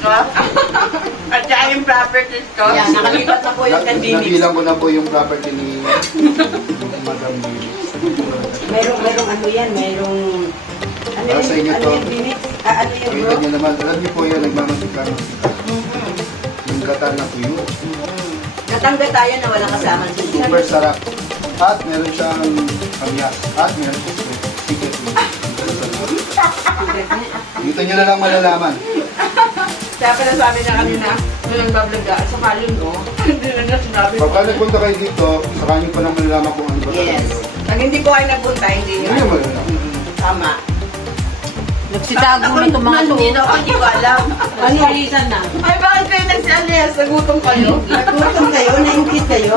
ko. At saka yung properties ko. Yan, nakalipat na po yung convenience. Nabilang ko na po yung property ni Madam Bibi. Merong ano yan, merong... Ano Para sa inyo to. Ano yung Bibi? Ano yung bro? Pakita niyo naman. Alam niyo po yan, nagmamasika. Yung gatan na tuyo. Natangga tayo na walang kasama. Super sarap. At meron siyang kamyas. At meron siyang secret. Dito nyo na lang malalaman. Kaya pala sabi na kanina, nung nagbablog ka, sa kalon ko, hindi na niya sinabi ko. Pagka nagpunta kayo dito, saka nyo pa lang malalaman kung ano ba talaga Yes. yun. Pag hindi po kayo nagpunta, hindi nyo. Hindi nyo malalaman. Tama. Nagsitago na itong mga to. Nandito ako, hindi ko alam. Ano reason na? Ay, bakit kayo nagsi-alias? Nagutom kayo? Nagutom kayo, naingkit kayo.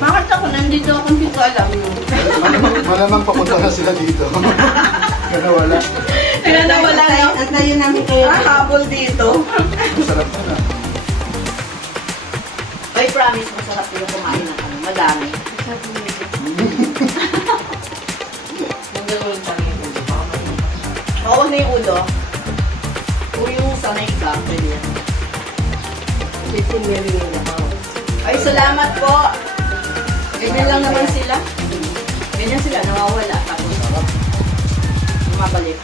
Bakit ako nandito ako, hindi ko alam. Malamang papunta na sila dito. Kaya wala. Kaya nawala na. Antayin namin kayo. Habol dito. Masarap na. Ay, promise, masarap yung kumain ng ano, madami. Oo, na yung ulo. Kung yung sanay ka, pwede yan. Ay, salamat po. Ganyan lang naman sila. Ganyan sila, nawawala. Tapos, bumabalik.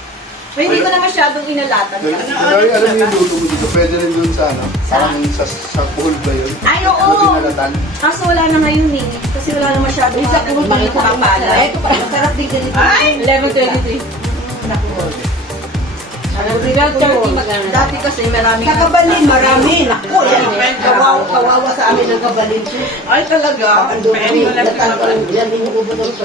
Pero hindi ko na masyadong inalatan. Dahil alam niyo yung luto mo dito, pwede rin dun sa ano, parang sa pool ba yun? Ay, oo. Matinalatan. Kaso wala na ngayon eh. Kasi wala na masyadong Isa po, papala. Ito pa, masarap din ganito. Ay! 11:23. Dati kasi maraming... Kakabalin, marami. Naku, yan. Kawawa sa amin ang kabalin. Ay, talaga. Ando kami, natanggal. Yan, binububulong sa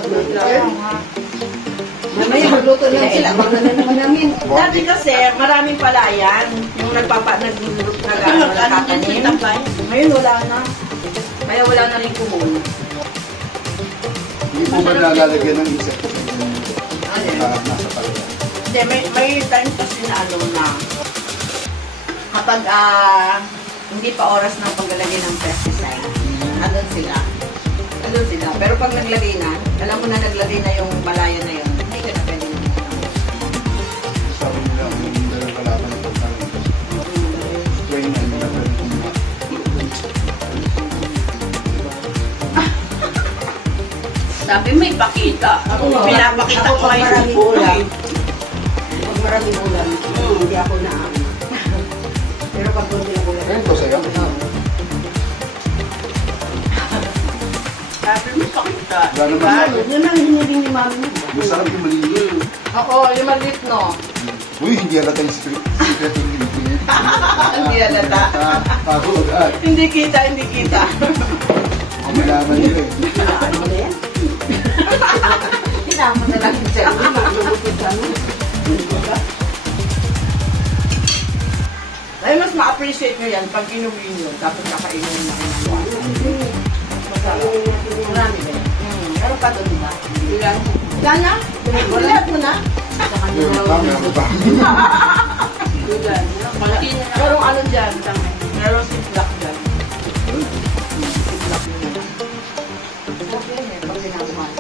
Mamaya, magluto lang sila. Mga na naman namin. Dati kasi, maraming palayan. Yung nagtatanim. Ngayon wala na. Kaya wala na rin kumul. Hindi po ba nalalagyan ng insect? Nasa palaya. Hindi, may times kasi na ano na kapag hindi pa oras ng paglalagay ng pesticide, andun sila. Andun sila. Pero pag naglagay na, alam mo na naglagay na yung malaya na yun, hindi ka na pwede na. Sabi nila, hindi na lang kalaban ng pagkain. Train na nila pwede kumain. Sabi may pakita. Pinapakita ko kayo sa maraming buhay. ulam. Pag maraming ulam, hindi ako na Pero pag konti ng ulam, Ayun to sa'yo. Sabi may pakita. Gano'n Diba? ba? yun ang hinubing ni mami mo. Masarap yung maliit. Oo, yung maliit no. Uy, hindi alata yung secret yung maliit. Hindi alata. Tago agad. Hindi kita, hindi kita. Ang malaman nila eh. Ano na yan? Sinama na lang yung sarili. Maglulupit ano? Ay, mas ma-appreciate nyo yan pag inumin nyo. Tapos kakainin na kayo. Masarap. Marami ba yan? Meron pa doon ba? Ilan? Wala na? Ulat mo na? Yun, meron pa. Merong ano dyan? Merong ziplock dyan. Ziplock nyo na. Okay, pag ginagamaan.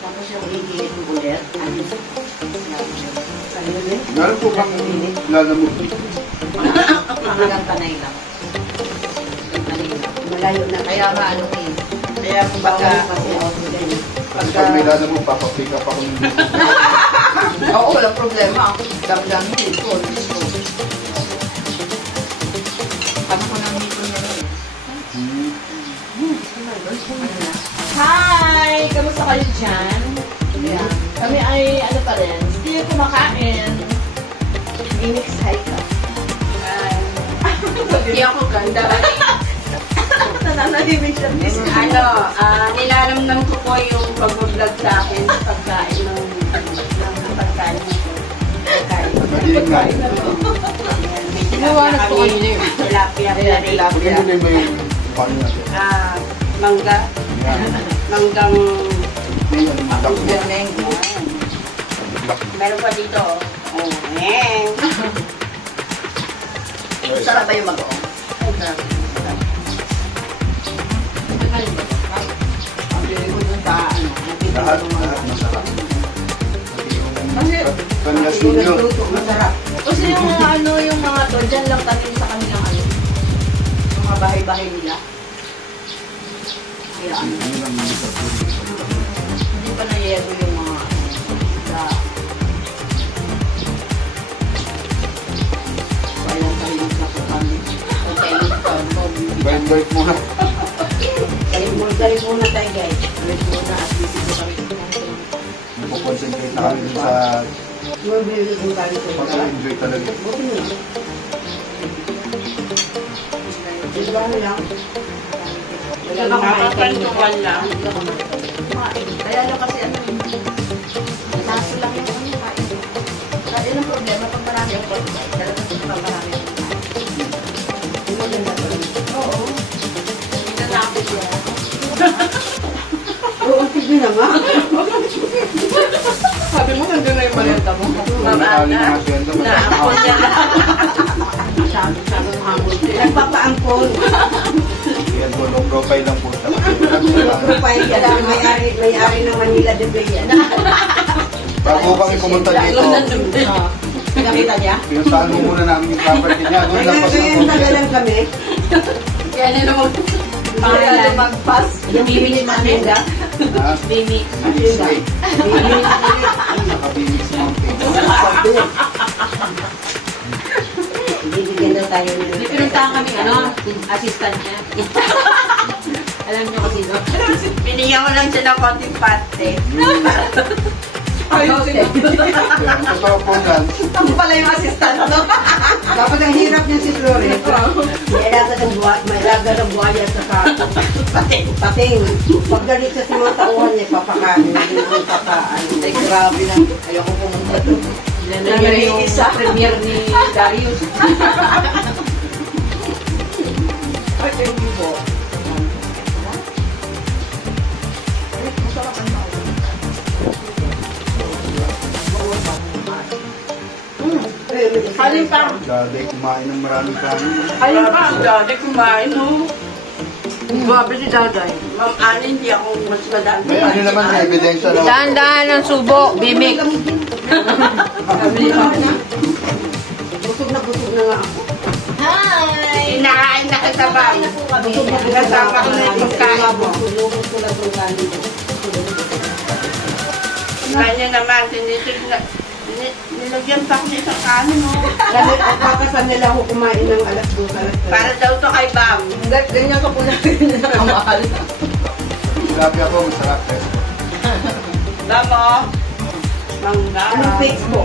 Tapos yung iinit mo ulit. Ano yun? Meron po bang lalamog? Hanggang tanay lang. Malayo na. Kaya nga ano eh. Kaya kumbaga, Kasi ako ganyan. Kasi pag may lalamog, papapick up ako ng dito. oo, walang problema. Dami-dami dito. Ano ko nang dito na rin? Hi! Kamusta kayo dyan? Yeah. Kami ay ano pa rin, still kumakain. Phoenix High ka. Hindi ako ganda. Nananahimik siya. Ano, nilalamnam ko po yung pag-vlog sa akin sa pagkain ng pagkain ko. Madilim nga. Ginawa na po kanina yun. Tilapia. Pagyan mo na yung paano natin. Mangga. Yan. Manggang... May ano, madak mo. Meron pa dito. Oh, meng. Sarap ba yung mag-oong? Ang pili ko dun sa ano. Lahat masarap. Kasi, Kanyas ninyo. Masarap. kasi yung ano yung mga to, Nandyan lang tanim sa kanilang ano, mga bahay-bahay nila. Kaya ano, Ano lang yung sa food. hindi pa nayero yung mga sa sayang tayo sa kami. Okay, Bite muna. Galing muna tayo guys. Wait muna at least ito kami. Concentrate na kami dun sa Mabili yung galing ko. pag-enjoy talaga. Buti niya. Dito ba lang? Wala nang Nakakapagtuwan lang. Kaya lang kasi ano, kaso lang yung ano, kain. Kaya yun ang problema pag marami ang pagkain. Talagang pag marami ang pagkain. Oo. Hindi na ako siya. Oo, sige na nga. Sabi mo, nandun na yung malenta mo. Nakali na nga siya. Naapon niya lang. Sabi mo hamon. Nagpapaangkon. Yan po, low profile lang po. Profile ka lang. May-ari ng Manila de Bay yan. Bago kami pumunta dito, Nakita niya? pinuntahan mo muna namin yung property niya. Doon lang pa Kaya sa tagalan kami. Kaya nila Pangalan mag-pass. Yung bibili namin da. Ha? Mimi. Phoenix Lake. Saka Phoenix Mountain. Bibigyan daw tayo nila. May pinuntahan kami, assistant niya. Alam niyo kasi no? Binigyan ko lang siya ng konting pate. Ayun, Ang totoo po yan, Ako pala yung assistant, ano? Dapat ang hirap niya si Flores. May alaga ng buhaya at saka pating. Pag galit sa mga tauhan niya, papakain. Hindi mo pakaan. Ay, grabe na. Ayoko pumunta doon. Yan na yung premier ni Darius. Ay, thank you po. Ay, masarap ang tao. Alin pa? dati kumain ng maraming kanin. Alin pa? Dati kumain, no? Grabe si Daday. Ma'am Anne, hindi ako mas madami. May ano naman, may ebidensya na. Dahan-dahan ng subo, bimik. Busog na nga ako. Inakain na kita ba? Busog na Kasama ko na yung pagkain mo. Lubos ko lang yung kanin ko. Kanya naman, nilagyan pa ako ng isang kanin, no? Dahil pagkakasan nila ako kumain ng alas 2, alas 3. Para daw to kay Bam. Ganyan ka po natin na kamahal. Grabe ako, masarap eh. Bam, oh. Mangga. Anong fix mo?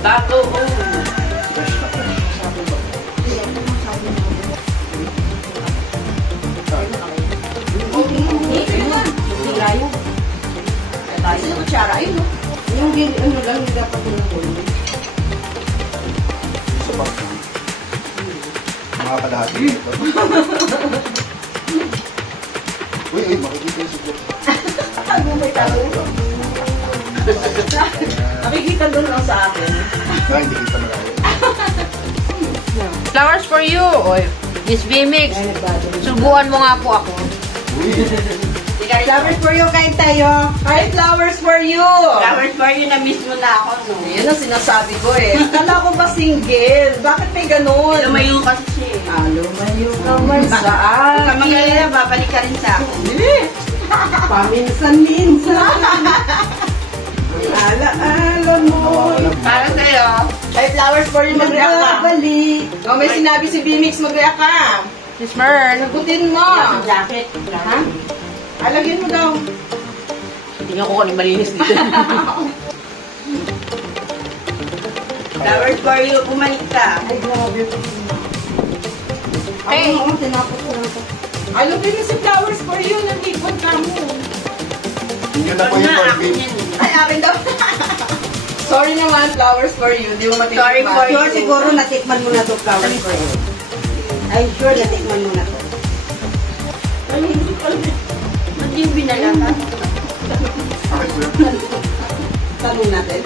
Bago, oh. Fresh na fresh. Sino kutsara? Ayun, no? Yung ano lang, yung dapat mo na kulo. Sa box na. Mga kalahati dito. Uy, makikita yung siguro. Ano may talo? Nakikita doon lang sa akin. Hindi kita marami. Flowers for you. Oy, Miss Bimix, Kaya nagbago. subuan mo nga po ako. Uy, Flowers for you, kain tayo. Hi, flowers for you! Flowers for you na mismo na ako, no? Yan ang sinasabi ko eh. Akala ko ba single? Bakit may ganun? Lumayo kasi siya, eh. Lumayo ka man sa Huwag ka akin. magalala, babalik ka rin sa akin. Paminsan-minsan. Ala-ala mo. Para sa'yo, Hi, flowers for you, mag-react ka. Balik. Oh, may sinabi si Bimix, mag-react ka. Miss Mern, Sagutin mo. jacket. Ha? Alagyan mo daw. tingnan ko kung anong malinis dito. Flowers for you, bumalik ka. Ay, grabe. Hey. Ako, tinapos ko lang ito. Alam mo si flowers for you, nag-ipon ka mo. yun na po Huwag yung na, for akin me. yan, eh. Ay, akin daw. Sorry naman, flowers for you. Di mo matitikman. Sorry for you. Sure, siguro natikman mo na ito, flowers for you. I'm sure natikman mo na ito. Ay, hindi ko alam. Ba't yung binalatan? Bakit ba yun? Tanong natin.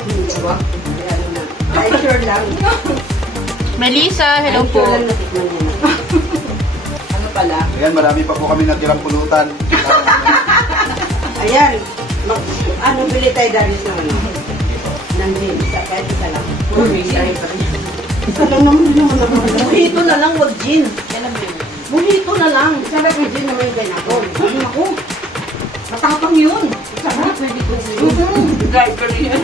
Hindi ba? Kaya ano na. I'm sure lang. Melissa, hello I'm po. sure lang natikman mo na. Ano pala? Ayan, marami pa po kami natirang pulutan. Ayan. Ano, bili tayo Darius ng ano? ng gin. Kahit isa lang. Isa lang naman din naman ako. Mojito na lang, wag gin. Kailan ba yun? Mojito na lang. Sarap yung gin naman yung ganapon. Sabi ako, matapang yun. Sarap, pwede ko yun. Mhm. Driver yun.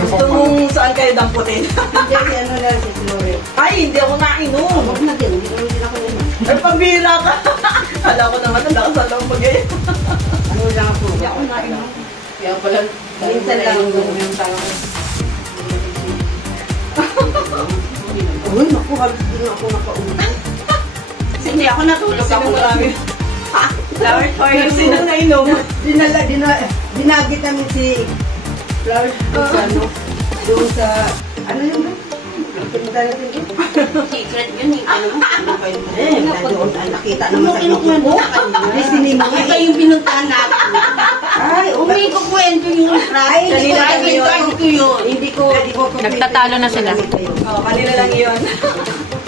Gusto mong saan kayo damputin? Hindi, ano lang si Flore. Ay, hindi ako nainom. Huwag na din, hindi naman din ako naman. Ay, pambira ka. Kala ko naman, ang lakas sa loob mag-iyo. Ano lang ako. Hindi ako nainom. Kaya pala, Minsan lang yung tao. Uy, naku, halos din ako nakaulit. hindi ako natulog ako. Sino marami? Flower for you. Sino nainom? Dinagit namin si Flowers doon sa ano, doon sa, ano yun ba? Pinunta natin doon. Secret yun eh. Ano mo? Doon, nakita naman sa grupo ko. Listening mo nga Ito eh. yung pinuntahan natin. Ay, Umi ko kwento yung Ay, hindi ko Ay, yun. ko yun. Hindi ko. Nagtatalo na sila. Oh, kanila lang yun.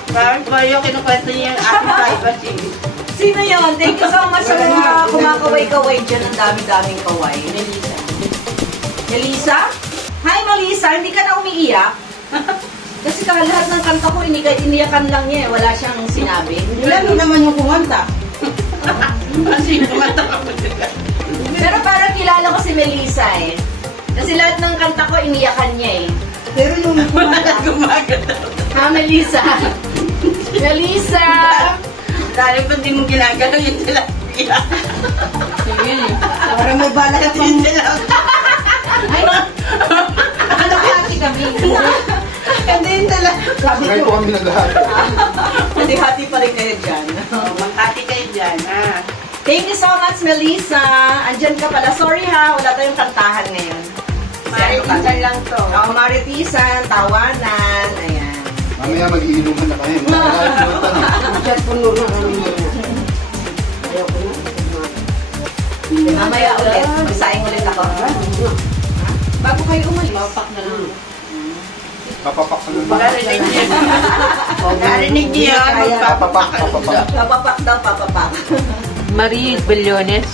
Flower for you, kinukwento niya yung ating privacy. Sino yun? Thank you so much sa mga kumakaway-kaway dyan. Ang dami-daming kaway. Melissa. Melissa? Hi, Melissa. Hindi ka na umiiyak? Kasi lahat ng kanta ko, iniyakan lang niya eh. Wala siyang sinabi. Ilan naman yung kumanta? Kasi kumanta ka pa. Pero parang kilala ko si Melissa eh. Kasi lahat ng kanta ko, iniyakan niya eh. Pero yung kumanta, Gumaganda. Ha, Melissa? Melissa! Dahil pa di mo ginagalaw yung tilapia. Yun eh. parang may balak ka Yung pang tilapia. Ay, ano hati kami? Hindi talaga. Sabi Kahit ko, po kami nag-lahat. Hindi hati pa rin kayo dyan. Magkati kayo dyan, ha? Thank you so much, Melissa. Andyan ka pala. Sorry ha, wala tayong kantahan ngayon. Maritisan lang to. Oh, maritisan, tawanan, ayan. Mamaya mag-iinuman na kayo. siya puno na kami niya. Ayaw ko na. Mamaya ulit, magsaing ulit ako. Bago kayo umalis. Papak na lang. Papapak ka naman. Narinig niyo. Narinig niyo yan. Papapak, papapak. Papapak daw, papapak. Marie Bellones.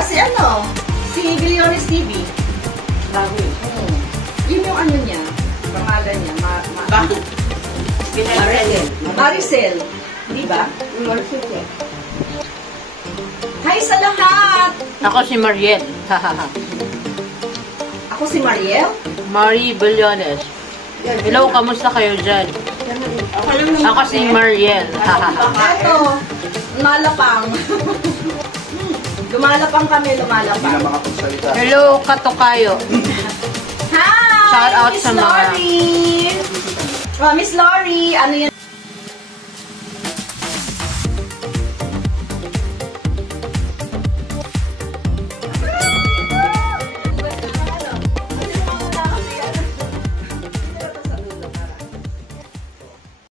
Si ano? Si Billiones TV. Bago yun. Yun yung ano niya. Pangalan niya. Bakit? Pinag-ready. Maricel. Di ba? Maricel eh. Hi sa lahat! Ako si Mariel. Hahaha. Ako si Mariel. Marie Bellones. Hello, kamusta kayo dyan? Ako lang nung Ako si Mariel. Hahaha. Eto, lumalapang. Lumalapang kami, Hindi lumalapang. na makapagsalita. Hello, katokayo. Hi! Shout out Miss sa mga- Lori! Oh, Miss Lori, ano yun?